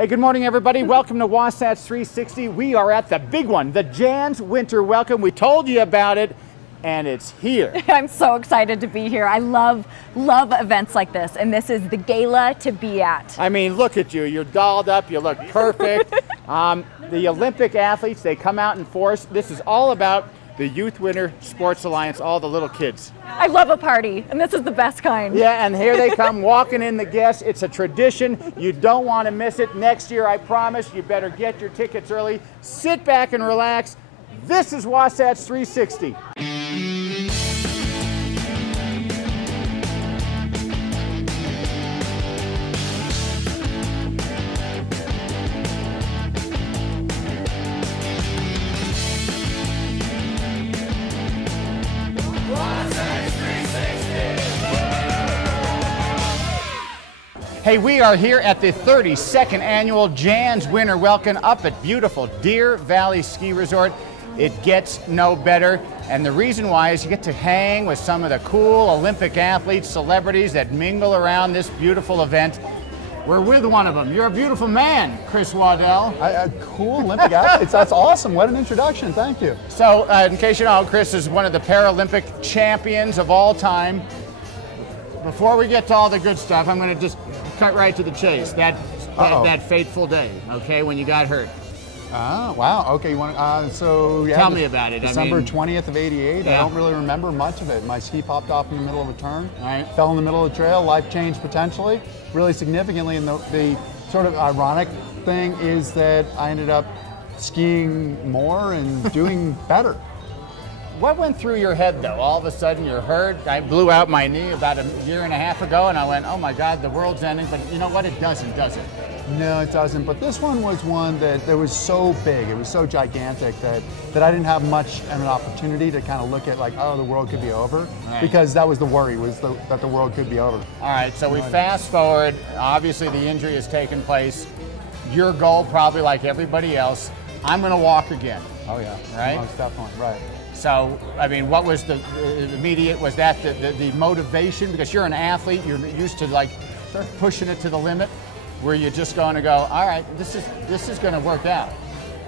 Hey, good morning, everybody. Welcome to Wasatch 360. We are at the big one, the Jan's Winter Welcome. We told you about it, and it's here. I'm so excited to be here. I love events like this, and this is the gala to be at. I mean, look at you. You're dolled up. You look perfect. The Olympic athletes, they come out in force. This is all about the Youth Winter Sports Alliance, all the little kids. I love a party, and this is the best kind. Yeah, and here they come walking in the guests. It's a tradition. You don't want to miss it. Next year, I promise, you better get your tickets early. Sit back and relax. This is Wasatch 360. Hey, we are here at the 32nd annual Jan's Winter Welcome up at beautiful Deer Valley Ski Resort. It gets no better, and the reason why is you get to hang with some of the cool Olympic athletes, celebrities that mingle around this beautiful event. We're with one of them. You're a beautiful man, Chris Waddell. Cool Olympic athletes. That's awesome. What an introduction. Thank you. So, in case you don't know, Chris is one of the Paralympic champions of all time. Before we get to all the good stuff, I'm going to just cut right to the chase. That fateful day, okay, when you got hurt. Oh, wow. Okay, you want so yeah. Tell me about it. December 20th of '88. Yeah. I don't really remember much of it. My ski popped off in the middle of a turn. All right. Fell in the middle of the trail. Life changed potentially, really significantly. And the sort of ironic thing is that I ended up skiing more and doing better. What went through your head, though? All of a sudden, you're hurt. I blew out my knee about a year and a half ago, and I went, oh my God, the world's ending. But you know what? It doesn't, does it? No, it doesn't. But this one was one that was so big. It was so gigantic that I didn't have much of an opportunity to kind of look at like, oh, the world could be over. Right. Because that was the worry, that the world could be over. All right, so we fast forward. Obviously, the injury has taken place. Your goal, probably like everybody else, I'm going to walk again. Oh, yeah. Right? Most definitely, right. So, I mean, what was the immediate, was that the motivation? Because you're an athlete, you're used to like pushing it to the limit. Were you just going to go, all right, this is going to work out?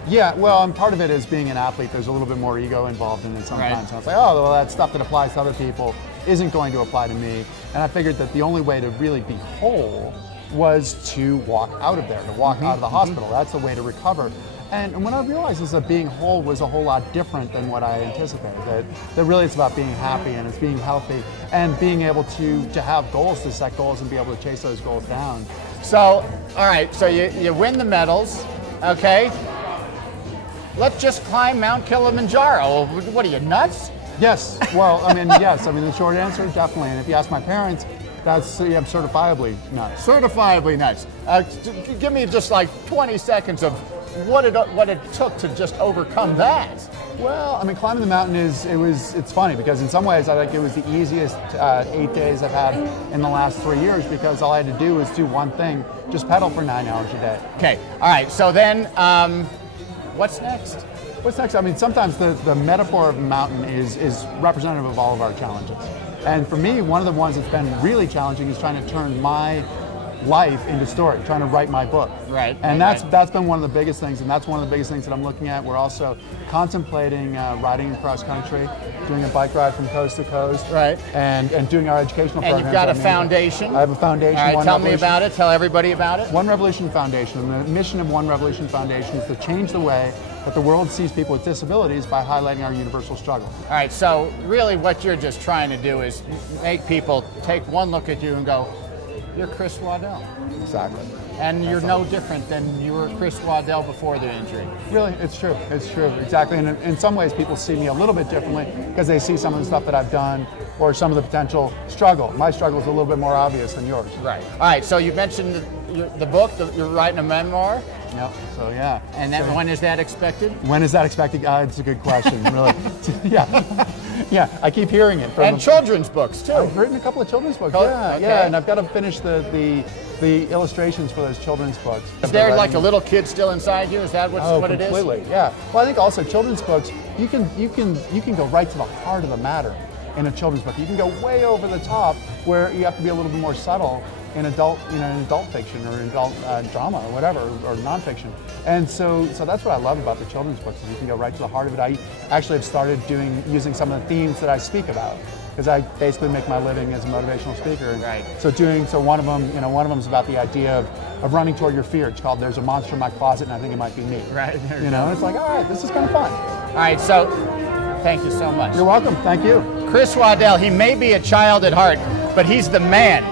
Yeah, well, and part of it is being an athlete, there's a little bit more ego involved in it sometimes. Right. So I was like, oh, well, that stuff that applies to other people isn't going to apply to me. And I figured that the only way to really be whole was to walk out of there, to walk out of the hospital. That's the way to recover. And what I realized is that being whole was a whole lot different than what I anticipated. That really it's about being happy and it's being healthy and being able to have goals, to set goals and be able to chase those goals down. So, all right, so you win the medals, okay? Let's just climb Mount Kilimanjaro. What are you, nuts? Yes, well, I mean, yes. I mean, the short answer is definitely. And if you ask my parents, that's certifiably nuts. Certifiably nuts. Give me just like 20 seconds of what it took to just overcome that. Well, I mean, climbing the mountain it's funny because in some ways I think it was the easiest 8 days I've had in the last 3 years because all I had to do was do one thing, just pedal for 9 hours a day. Okay, all right, so then what's next? What's next? I mean, sometimes the metaphor of a mountain is representative of all of our challenges. And for me, one of the ones that's been really challenging is trying to turn my life into story, trying to write my book. Right. And that's been one of the biggest things, and that's one of the biggest things that I'm looking at. We're also contemplating riding across country, doing a bike ride from coast to coast. Right. And doing our educational programs. And you've got a foundation. I have a foundation. All right, tell me about it. Tell everybody about it. One Revolution Foundation. And the mission of One Revolution Foundation is to change the way that the world sees people with disabilities by highlighting our universal struggle. All right, so really what you're just trying to do is make people take one look at you and go, you're Chris Waddell. Exactly. And you're no different than you were Chris Waddell before the injury. Really, it's true. It's true, exactly. And in some ways, people see me a little bit differently because they see some of the stuff that I've done or some of the potential struggle. My struggle is a little bit more obvious than yours. Right. All right, so you mentioned the book, you're writing a memoir. Yep, so yeah. And then when is that expected? When is that expected? It's a good question, really. Yeah. Yeah, I keep hearing it. And children's books, too. I've written a couple of children's books, yeah, and I've got to finish the illustrations for those children's books. Is there like a little kid still inside you? Is that what it is? Completely, yeah. Well, I think also children's books, you can go right to the heart of the matter in a children's book. You can go way over the top where you have to be a little bit more subtle in adult, in adult fiction or in adult drama or whatever, or nonfiction. And so that's what I love about the children's books, is you can go right to the heart of it. I actually have started using some of the themes that I speak about, because I basically make my living as a motivational speaker. Right. So one of them is about the idea of running toward your fear. It's called "There's a Monster in My Closet and I Think It Might Be Me." Right. And it's like, all right, this is kind of fun. All right, so thank you so much. You're welcome. Thank you. Chris Waddell, he may be a child at heart, but he's the man.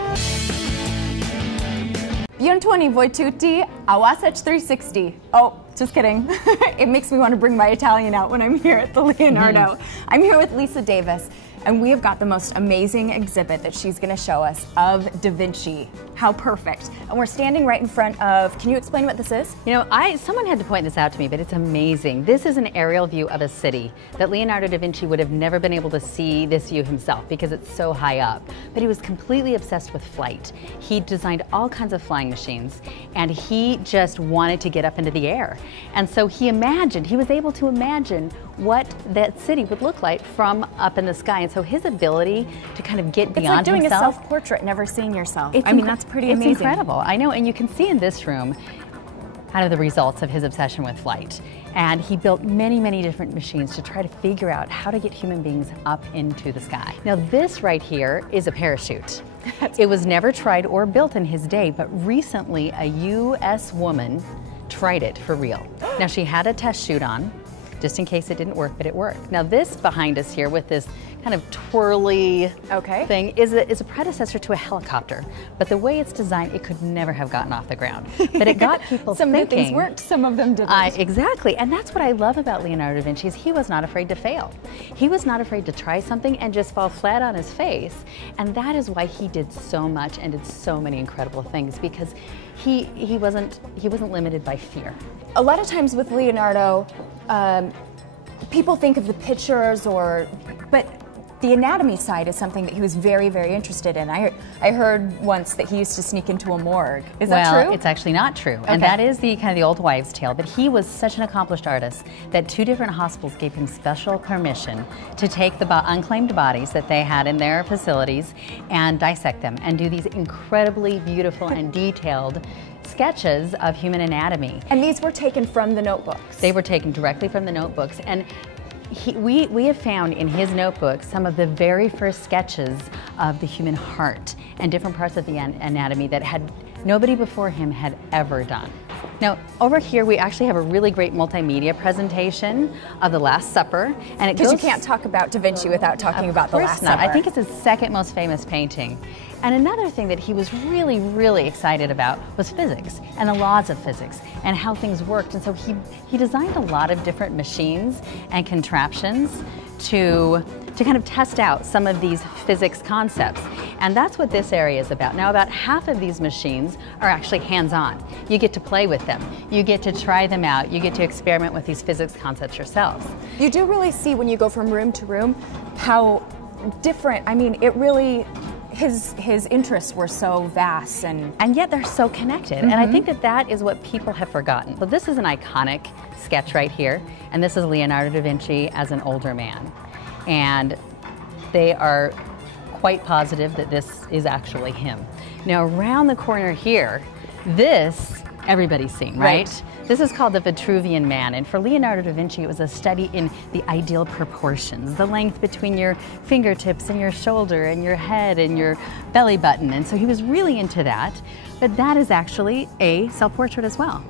Buongiorno voi tutti, a Wasatch 360. Oh, just kidding. It makes me want to bring my Italian out when I'm here at the Leonardo. I'm here with Lisa Davis, and we have got the most amazing exhibit that she's going to show us of Da Vinci. How perfect. And we're standing right in front of, can you explain what this is? You know, someone had to point this out to me, but it's amazing. This is an aerial view of a city that Leonardo da Vinci would have never been able to see this view himself because it's so high up. But he was completely obsessed with flight. He designed all kinds of flying machines, and he just wanted to get up into the air. And so he was able to imagine what that city would look like from up in the sky. And so his ability to kind of get beyond himself. It's like doing a self-portrait, never seeing yourself. I mean, that's pretty amazing. It's incredible. I know, and you can see in this room kind of the results of his obsession with flight. And he built many, many different machines to try to figure out how to get human beings up into the sky. Now this right here is a parachute. It was never tried or built in his day, but recently a U.S. woman tried it for real. Now she had a test chute on, just in case it didn't work, but it worked. Now this behind us here with this kind of twirly thing is a predecessor to a helicopter. But the way it's designed, it could never have gotten off the ground. But it got people some thinking. Some things worked, some of them didn't. Exactly, and that's what I love about Leonardo da Vinci, is he was not afraid to fail. He was not afraid to try something and just fall flat on his face. And that is why he did so much and did so many incredible things, because he wasn't limited by fear. A lot of times with Leonardo, people think of the pictures, but the anatomy side is something that he was very, very interested in. I heard once that he used to sneak into a morgue. Is that true? Well, it's actually not true. And that is the kind of the old wives' tale. But he was such an accomplished artist that 2 different hospitals gave him special permission to take the unclaimed bodies that they had in their facilities and dissect them and do these incredibly beautiful and detailed sketches of human anatomy. And these were taken from the notebooks? They were taken directly from the notebooks. And we have found in his notebook some of the very first sketches of the human heart and different parts of the anatomy that nobody before him had ever done. Now, over here we actually have a really great multimedia presentation of The Last Supper, and because you can't talk about Da Vinci without talking about The Last Supper. I think it's his second most famous painting. And another thing that he was really, really excited about was physics and the laws of physics and how things worked. And so he designed a lot of different machines and contraptions to kind of test out some of these physics concepts. And that's what this area is about. Now, about half of these machines are actually hands-on. You get to play with them. You get to try them out. You get to experiment with these physics concepts yourselves. You do really see, when you go from room to room, how different, I mean, it really, his interests were so vast and yet they're so connected. And I think that is what people have forgotten. So this is an iconic sketch right here, and this is Leonardo da Vinci as an older man. And they are quite positive that this is actually him. Now around the corner here, this everybody's seen, right? This is called the Vitruvian Man, and for Leonardo da Vinci it was a study in the ideal proportions, the length between your fingertips and your shoulder and your head and your belly button, and so he was really into that. But that is actually a self-portrait as well.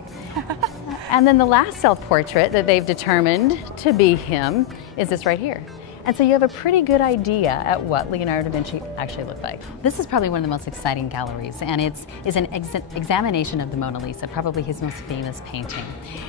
And then the last self-portrait that they've determined to be him is this right here. And so you have a pretty good idea at what Leonardo da Vinci actually looked like. This is probably one of the most exciting galleries, and it's an examination of the Mona Lisa, probably his most famous painting.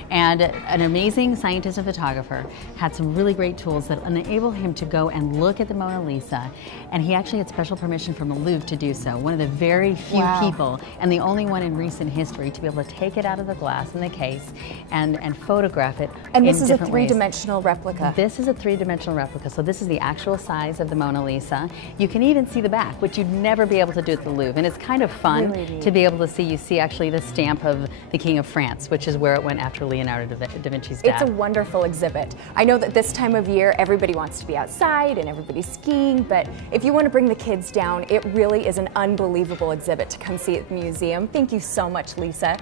And an amazing scientist and photographer had some really great tools that enabled him to go and look at the Mona Lisa, and he actually had special permission from the Louvre to do so. One of the very few people, and the only one in recent history, to be able to take it out of the glass in the case and photograph it. And this is a three-dimensional replica. This is a three-dimensional replica. So this is the actual size of the Mona Lisa. You can even see the back, which you'd never be able to do at the Louvre. And it's kind of fun to be able to see. You see actually the stamp of the King of France, which is where it went after Leonardo da Vinci's death. It's a wonderful exhibit. I know that this time of year, everybody wants to be outside and everybody's skiing, but if you want to bring the kids down, it really is an unbelievable exhibit to come see at the museum. Thank you so much, Lisa.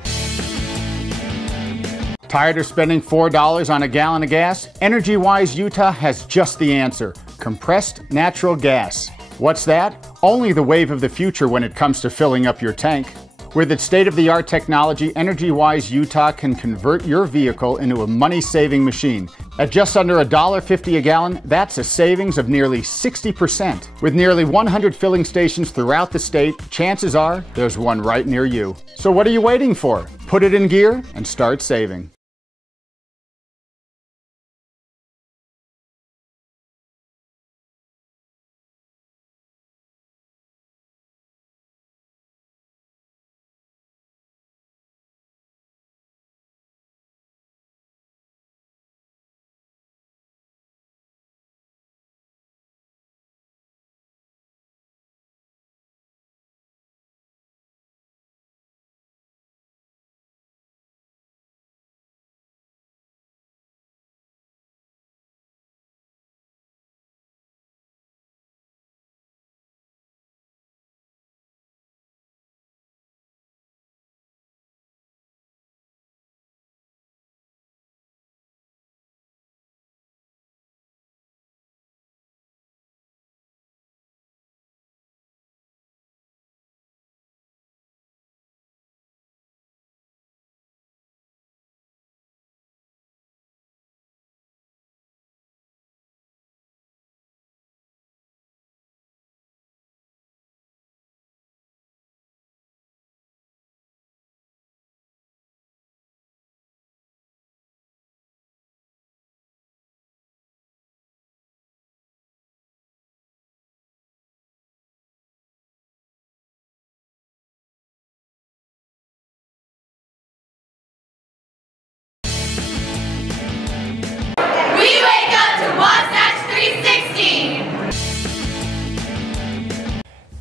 Tired of spending $4 on a gallon of gas? Energy-Wise Utah has just the answer: compressed natural gas. What's that? Only the wave of the future when it comes to filling up your tank. With its state-of-the-art technology, Energy-Wise Utah can convert your vehicle into a money-saving machine. At just under $1.50 a gallon, that's a savings of nearly 60%. With nearly 100 filling stations throughout the state, chances are there's one right near you. So what are you waiting for? Put it in gear and start saving.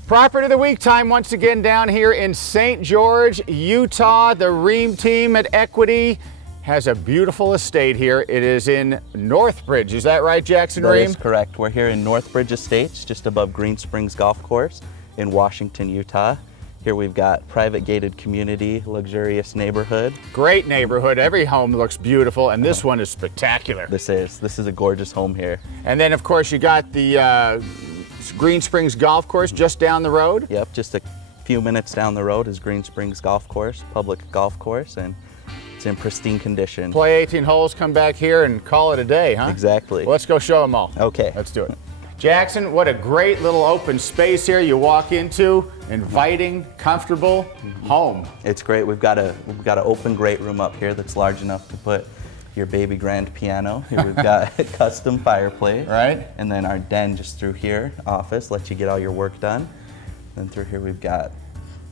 Property of the Week time once again down here in St. George, Utah. The Ream team at Equity has a beautiful estate here. It is in Northbridge. Is that right, Jackson Ream? That is correct. We're here in Northbridge Estates, just above Green Springs Golf Course in Washington, Utah. Here we've got private gated community, luxurious neighborhood. Great neighborhood. Every home looks beautiful, and this one is spectacular. This is a gorgeous home here. And then, of course, you got the Green Springs Golf Course just down the road. Yep, just a few minutes down the road is Green Springs Golf Course, public golf course, and it's in pristine condition. Play 18 holes, come back here and call it a day, huh? Exactly. Well, let's go show them all. Okay. Let's do it. Jackson, what a great little open space here you walk into. Inviting, comfortable home. It's great. We've got an open great room up here that's large enough to put your baby grand piano. Here we've got a custom fireplace. Right. And then our den just through here, office, lets you get all your work done. And through here we've got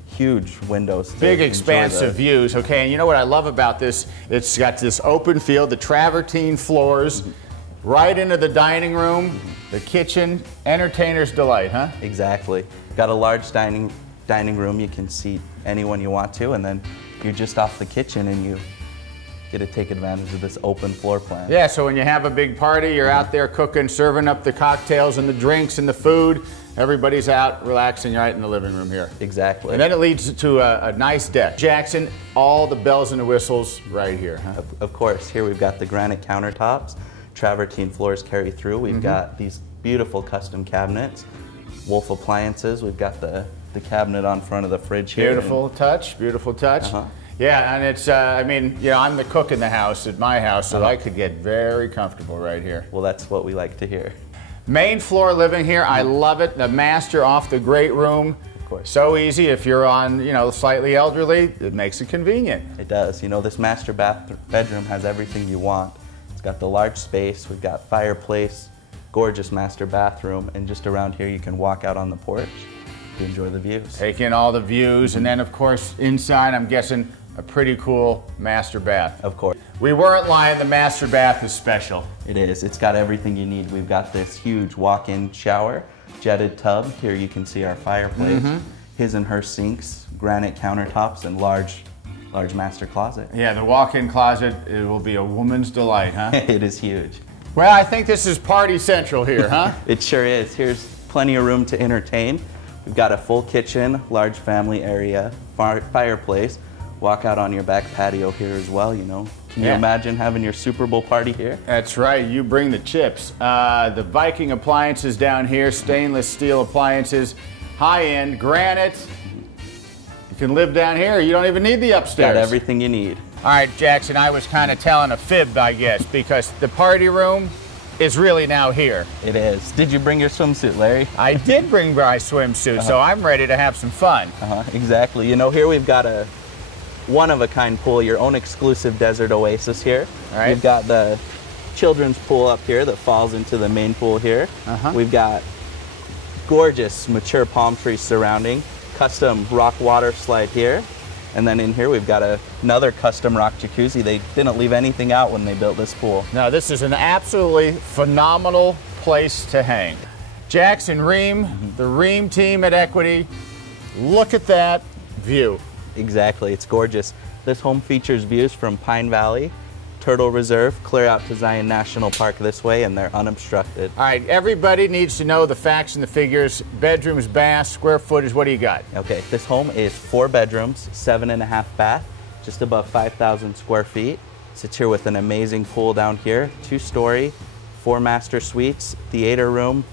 huge windows. Big expansive views, okay? And you know what I love about this? It's got this open field, the travertine floors, right into the dining room, the kitchen, entertainer's delight, huh? Exactly. Got a large dining room. You can seat anyone you want to, and then you're just off the kitchen and you get to take advantage of this open floor plan. Yeah, so when you have a big party, you're out there cooking, serving up the cocktails and the drinks and the food. Everybody's out relaxing right in the living room here. Exactly. And then it leads to a nice deck. Jackson, all the bells and the whistles right here, huh? Of course. Here we've got the granite countertops. Travertine floors carry through. We've got these beautiful custom cabinets. Wolf appliances. We've got the cabinet on front of the fridge here. Beautiful touch, beautiful touch. Yeah, and it's, I mean, you know, I'm the cook in the house, at my house, so I could get very comfortable right here. Well, that's what we like to hear. Main floor living here, I love it. The master off the great room. Of course. So easy if you're on, you know, slightly elderly, it makes it convenient. It does. You know, this master bedroom has everything you want. It's got the large space, we've got fireplace, gorgeous master bathroom, and just around here you can walk out on the porch to enjoy the views. Take in all the views, and then of course inside I'm guessing a pretty cool master bath. Of course. We weren't lying, the master bath is special. It is. It's got everything you need. We've got this huge walk-in shower, jetted tub. Here you can see our fireplace, his and her sinks, granite countertops, and large master closet. Yeah, the walk-in closet, it will be a woman's delight, huh? It is huge. Well, I think this is party central here, huh? It sure is. Here's plenty of room to entertain. We've got a full kitchen, large family area, fireplace. Walk out on your back patio here as well, you know. Can you imagine having your Super Bowl party here? That's right, you bring the chips. The Viking appliances down here, stainless steel appliances, high-end granite. You can live down here, you don't even need the upstairs. Got everything you need. All right, Jackson, I was kind of telling a fib, I guess, because the party room is really now here. It is. Did you bring your swimsuit, Larry? I did bring my swimsuit, so I'm ready to have some fun. Exactly. You know, here we've got a one-of-a-kind pool, your own exclusive desert oasis here. All right. We've got the children's pool up here that falls into the main pool here. We've got gorgeous mature palm trees surrounding, custom rock water slide here. And then in here we've got another custom rock jacuzzi. They didn't leave anything out when they built this pool. Now this is an absolutely phenomenal place to hang. Jackson Ream, the Ream team at Equity, look at that view. Exactly, it's gorgeous. This home features views from Pine Valley, Turtle Reserve, clear out to Zion National Park this way, and they're unobstructed. All right, everybody needs to know the facts and the figures. Bedrooms, baths, square footage, what do you got? Okay, this home is 4 bedrooms, 7.5 bath, just above 5,000 square feet. Sits here with an amazing pool down here, 2-story, 4 master suites, theater room,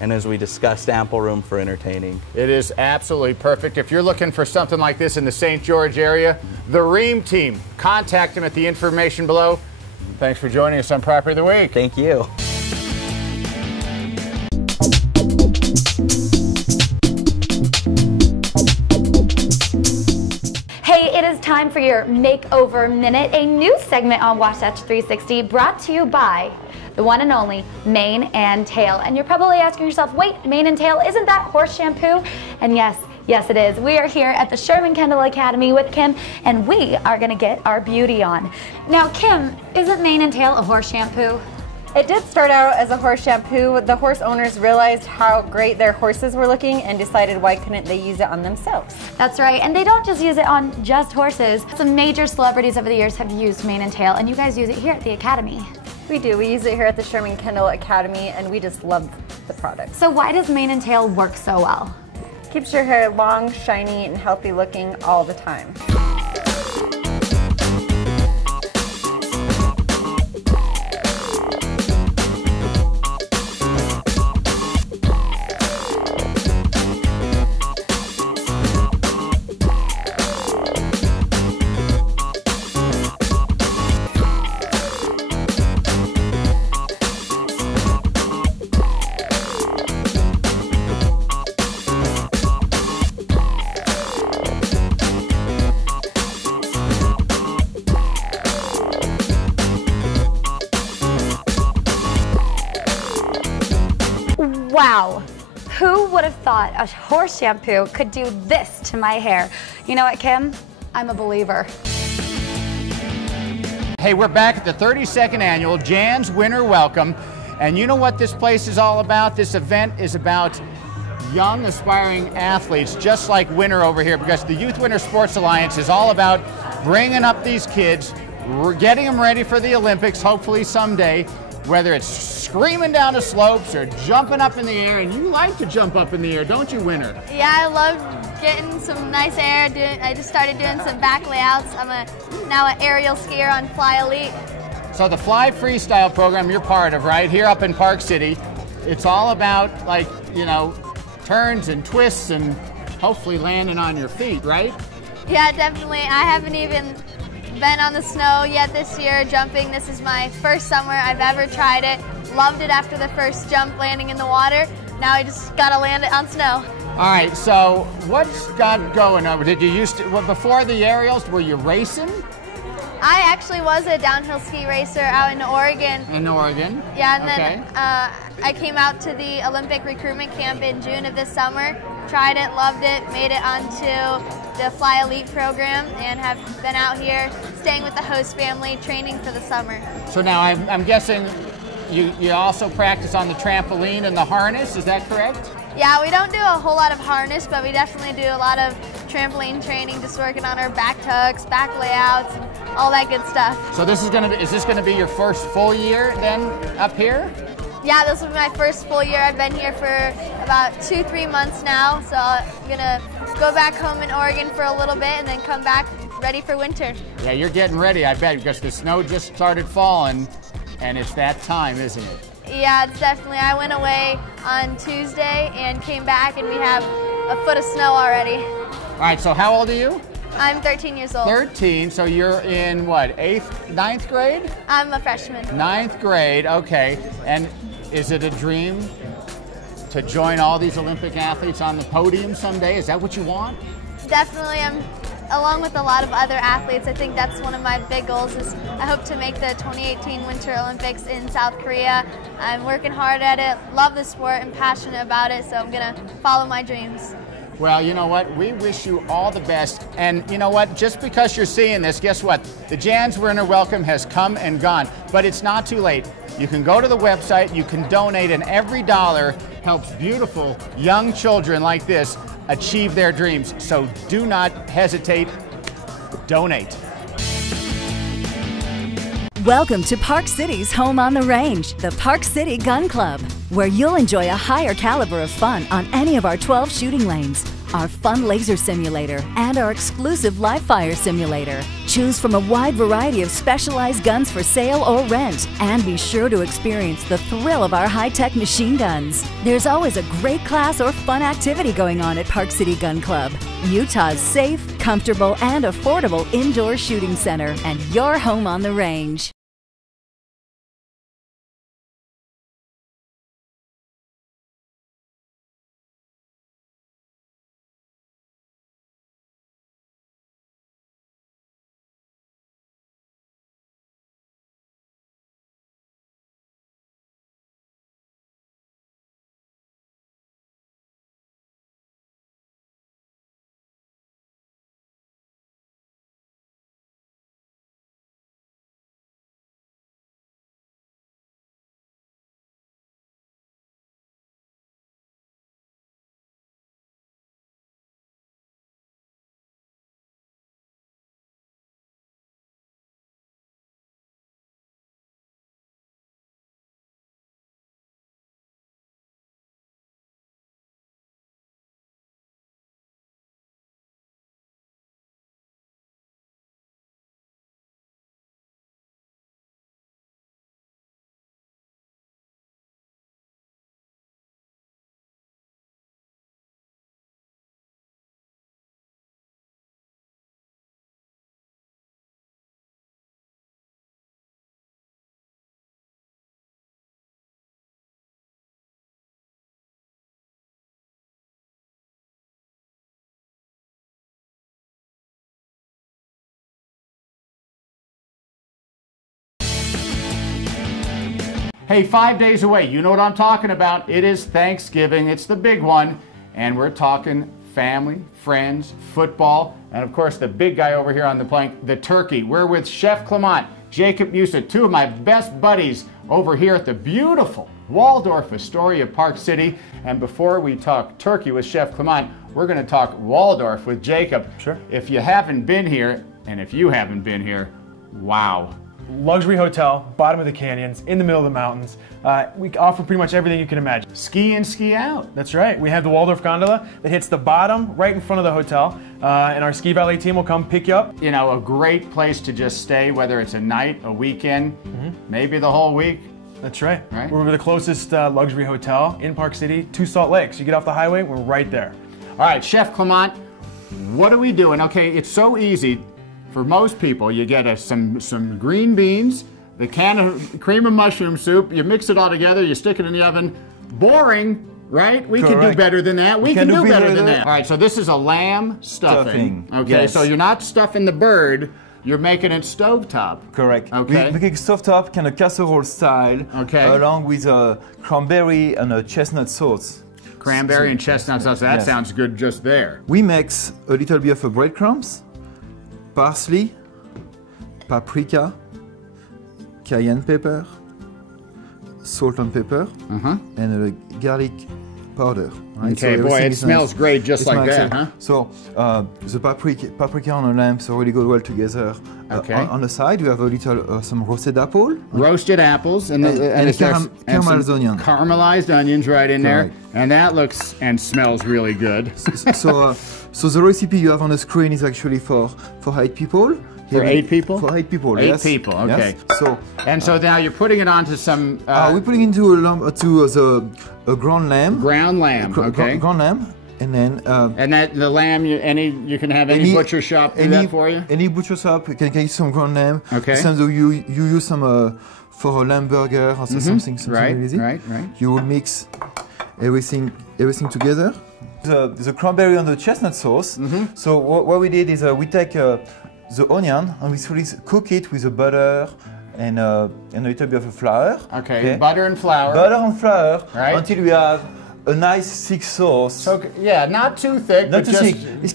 and as we discussed, ample room for entertaining. It is absolutely perfect. If you're looking for something like this in the St. George area, the Ream team, contact them at the information below. Thanks for joining us on Property of the Week. Thank you. Hey, it is time for your Makeover Minute, a new segment on Wasatch 360 brought to you by the one and only Mane and Tail. And you're probably asking yourself, wait, Mane and Tail, isn't that horse shampoo? And yes it is. We are here at the Sherman Kendall Academy with Kim, and we are gonna get our beauty on. Now, Kim, isn't Mane and Tail a horse shampoo? It did start out as a horse shampoo. The horse owners realized how great their horses were looking and decided why couldn't they use it on themselves. That's right, and they don't just use it on just horses. Some major celebrities over the years have used Mane and Tail, and you guys use it here at the Academy. We do. We use it here at the Sherman Kendall Academy, and we just love the product. So why does Mane and Tail work so well? Keeps your hair long, shiny, and healthy looking all the time. Wow, who would have thought a horse shampoo could do this to my hair? You know what, Kim? I'm a believer. Hey, we're back at the 32nd annual Jan's Winter Welcome. And you know what this place is all about? This event is about young aspiring athletes just like Winter over here, because the Youth Winter Sports Alliance is all about bringing up these kids, getting them ready for the Olympics, hopefully someday, whether it's screaming down the slopes or jumping up in the air. And you like to jump up in the air, don't you, Winter? Yeah, I love getting some nice air. I just started doing some back layouts. I'm now an aerial skier on Fly Elite. So the Fly Freestyle program you're part of, right, here up in Park City, it's all about, like, you know, turns and twists and hopefully landing on your feet, right? Yeah, definitely. I haven't even been on the snow yet this year jumping. This is my first summer I've ever tried it. Loved it after the first jump landing in the water. Now I just gotta land it on snow. All right, so what's got going over? Did you used to, well, before the aerials, were you racing? I actually was a downhill ski racer out in Oregon. In Oregon? Yeah, and then I came out to the Olympic recruitment camp in June of this summer, tried it, loved it, made it onto the Fly Elite program, and have been out here staying with the host family, training for the summer. So now I'm guessing you also practice on the trampoline and the harness, is that correct? Yeah, we don't do a whole lot of harness, but we definitely do a lot of trampoline training, just working on our back tucks, back layouts, and all that good stuff. So this is this gonna be your first full year then up here? Yeah, this will be my first full year. I've been here for about 2-3 months now, so I'm gonna go back home in Oregon for a little bit and then come back ready for winter. Yeah, you're getting ready, I bet, because the snow just started falling, and it's that time, isn't it? Yeah, it's definitely. I went away on Tuesday and came back, and we have a foot of snow already. All right, so how old are you? I'm 13 years old. 13, so you're in what, 9th grade? I'm a freshman. 9th grade, okay. And is it a dream to join all these Olympic athletes on the podium someday? Is that what you want? Definitely. Along with a lot of other athletes, I think that's one of my big goals is I hope to make the 2018 Winter Olympics in South Korea. I'm working hard at it, love the sport, and passionate about it, so I'm going to follow my dreams. Well, you know what? We wish you all the best. And you know what? Just because you're seeing this, guess what? The Jan's Winter Welcome has come and gone, but it's not too late. You can go to the website, you can donate, and every dollar helps beautiful young children like this achieve their dreams. So do not hesitate. Donate. Welcome to Park City's home on the range, the Park City Gun Club, where you'll enjoy a higher caliber of fun on any of our 12 shooting lanes, our fun laser simulator, and our exclusive live fire simulator. Choose from a wide variety of specialized guns for sale or rent, and be sure to experience the thrill of our high-tech machine guns. There's always a great class or fun activity going on at Park City Gun Club, Utah's safe, comfortable, and affordable indoor shooting center, and your home on the range. Hey, 5 days away, you know what I'm talking about. It is Thanksgiving, it's the big one, and we're talking family, friends, football, and of course the big guy over here on the plank, the turkey. We're with Chef Clement, Jacob Musa, two of my best buddies over here at the beautiful Waldorf Astoria Park City. And before we talk turkey with Chef Clement, we're gonna talk Waldorf with Jacob. Sure. If you haven't been here, and if you haven't been here, wow. Luxury hotel, bottom of the canyons, in the middle of the mountains. We offer pretty much everything you can imagine. Ski in, ski out. That's right. We have the Waldorf gondola that hits the bottom right in front of the hotel, and our ski valet team will come pick you up. You know, a great place to just stay, whether it's a night, a weekend, maybe the whole week. That's right. We're the closest luxury hotel in Park City to Salt Lake. So you get off the highway, we're right there. All right, Chef Clement, what are we doing? Okay, it's so easy. For most people, you get some green beans, the can of cream of mushroom soup, you mix it all together, you stick it in the oven. Boring, right? We can do better than that. We can do better than that. All right, so this is a lamb stuffing. Okay, yes. So you're not stuffing the bird, you're making it stovetop. Correct. Okay. We're making stovetop, kind of casserole style, along with a cranberry and a chestnut sauce. Cranberry and chestnut sauce. That Yes. sounds good just there. We mix a little bit of breadcrumbs, parsley, paprika, cayenne pepper, salt and pepper, and a garlic powder. Right? Okay, so boy, everything it is smells nice. great just It like smells that, huh? So the paprika on the lamb so really go well together. Okay. On the side, we have a little some roasted apple. Roasted apples and Caramelized onion. Caramelized onions right in there, Correct. and that looks and smells really good. So the recipe you have on the screen is actually for 8 people. For 8 people? For 8 people, 8 yes. people, okay. Yes. So now you're putting it onto some we're putting into a ground lamb. ground lamb, okay. Ground lamb, and then And that the lamb, you can have any butcher shop do that for you. Any butcher shop can use some ground lamb. Okay. Sometimes you use some for a lamb burger or something Right, easy. right. You will mix everything together. The cranberry on the chestnut sauce. So what we did is we take the onion and we slowly cook it with the butter and a little bit of flour. Okay, butter and flour. Butter and flour Right. until we have a nice thick sauce. So, yeah, not too thick, Not but too just... thick. It's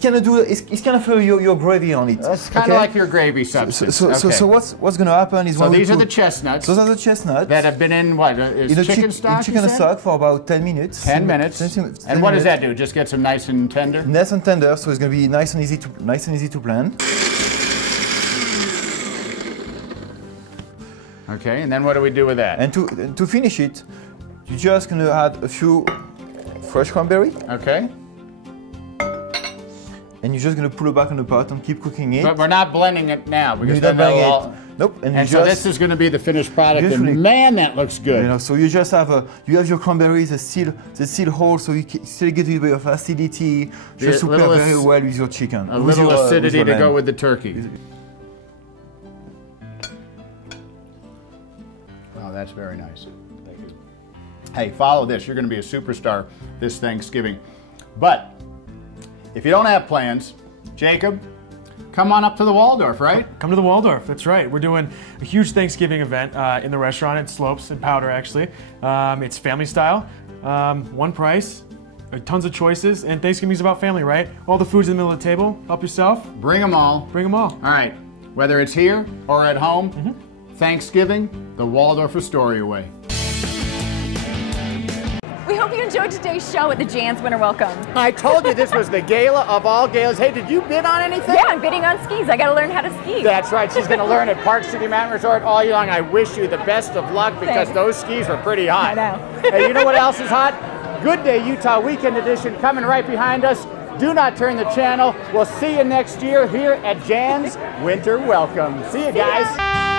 kind of your gravy on it. It's kind of like your gravy substance. So what's going to happen is So these are the chestnuts. Those are the chestnuts that have been in what? Is chicken stock? Chicken stock for about 10 minutes. 10 minutes. And what does that do? Just gets them nice and tender? Nice and tender, so it's going to be nice and easy to blend. Okay, and then what do we do with that? And to finish it, you're just going to add a few fresh cranberry. Okay. And you're just going to pull it back on the pot and keep cooking it. But we're not blending it now because You're then not blending they'll it. all... Nope. And so this is going to be the finished product, Beautifully. and man, that looks good. You know, so you just have your cranberries, they still whole, so you still get a bit of acidity. Just to pair very well with your chicken. A little acidity to go with the turkey. Oh, that's very nice. Thank you. Hey, follow this. You're going to be a superstar this Thanksgiving. But if you don't have plans, Jacob, come on up to the Waldorf, right? Come to the Waldorf, that's right. We're doing a huge Thanksgiving event in the restaurant at Slopes in Powder, actually. It's family style, one price, tons of choices, and Thanksgiving's about family, right? All the food's in the middle of the table. Help yourself. Bring them all. Bring them all. All right. Whether it's here or at home, Thanksgiving, the Waldorf Astoria way. We hope you enjoyed today's show at the Jan's Winter Welcome. I told you this was the gala of all galas. Hey, did you bid on anything? Yeah, I'm bidding on skis. I got to learn how to ski. That's right. She's going to learn at Park City Mountain Resort all year long. I wish you the best of luck because Thanks. those skis were pretty hot. I know. Hey, you know what else is hot? Good Day Utah Weekend Edition coming right behind us. Do not turn the channel. We'll see you next year here at Jan's Winter Welcome. See you guys.